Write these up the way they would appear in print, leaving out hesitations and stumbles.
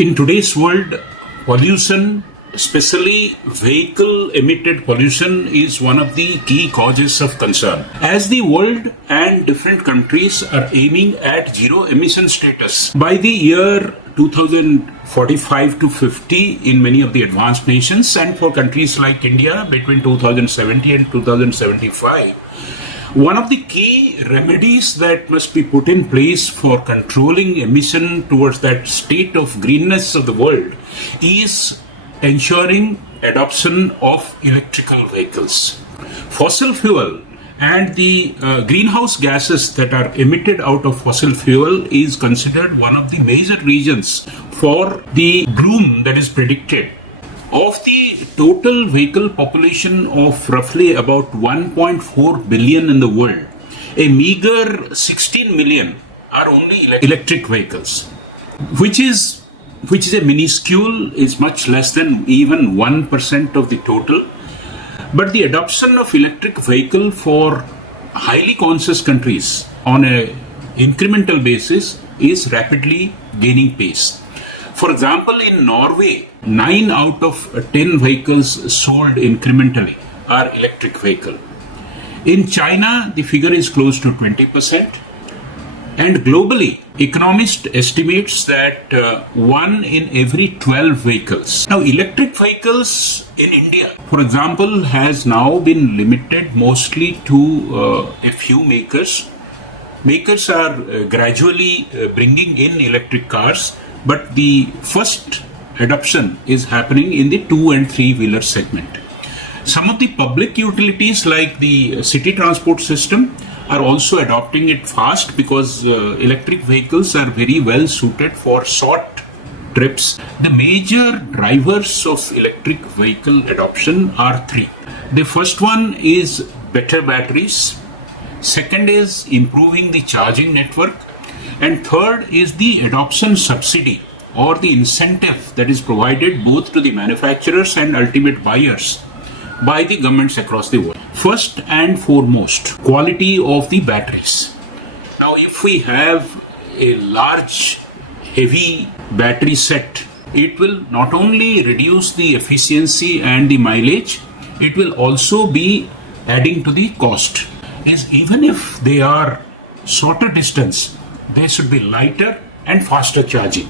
In today's world, pollution, especially vehicle emitted pollution, is one of the key causes of concern. As the world and different countries are aiming at zero emission status by the year 2045 to 50 in many of the advanced nations, and for countries like India between 2070 and 2075, one of the key remedies that must be put in place for controlling emission towards that state of greenness of the world is ensuring adoption of electrical vehicles. Fossil fuel and the greenhouse gases that are emitted out of fossil fuel is considered one of the major reasons for the gloom that is predicted. Of the total vehicle population of roughly about 1.4 billion in the world, a meager 16 million are only electric vehicles, which is a minuscule, is much less than even 1% of the total. But the adoption of electric vehicle for highly conscious countries on an incremental basis is rapidly gaining pace. For example, in Norway, 9 out of 10 vehicles sold incrementally are electric vehicles. In China, the figure is close to 20%. And globally, economists estimates that 1 in every 12 vehicles. Now, electric vehicles in India, for example, has now been limited mostly to a few makers. Makers are gradually bringing in electric cars, but the first adoption is happening in the 2 and 3 wheeler segment. Some of the public utilities like the city transport system are also adopting it fast because electric vehicles are very well suited for short trips. The major drivers of electric vehicle adoption are 3. The first one is better batteries. Second is improving the charging network. And third is the adoption subsidy or the incentive that is provided both to the manufacturers and ultimate buyers by the governments across the world. First and foremost, quality of the batteries. Now, if we have a large, heavy battery set, it will not only reduce the efficiency and the mileage, it will also be adding to the cost. As even if they are shorter distance, they should be lighter and faster charging.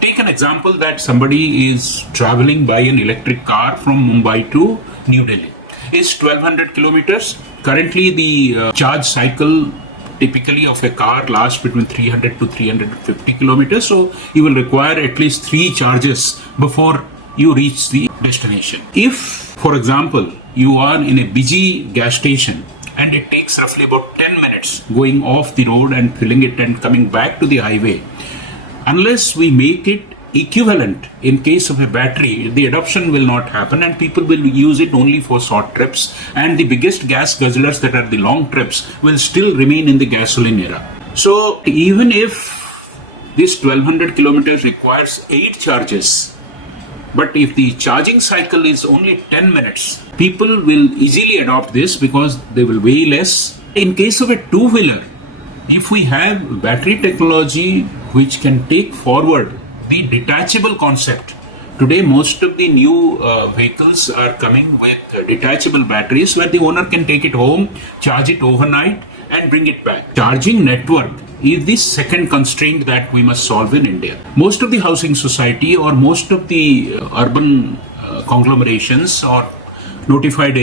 Take an example that somebody is traveling by an electric car from Mumbai to New Delhi. It's 1200 kilometers. Currently, the charge cycle typically of a car lasts between 300 to 350 kilometers. So you will require at least 3 charges before you reach the destination. If, for example, you are in a busy gas station and it takes roughly about 10 minutes going off the road and filling it and coming back to the highway, unless we make it equivalent in case of a battery, the adoption will not happen and people will use it only for short trips, and the biggest gas guzzlers that are the long trips will still remain in the gasoline era. So even if this 1200 kilometers requires 8 charges, but if the charging cycle is only 10 minutes, people will easily adopt this because they will weigh less. In case of a two-wheeler, if we have battery technology which can take forward the detachable concept, today most of the new vehicles are coming with detachable batteries where the owner can take it home, charge it overnight and bring it back. Charging network is the second constraint that we must solve in India. Most of the housing society or most of the urban conglomerations or notified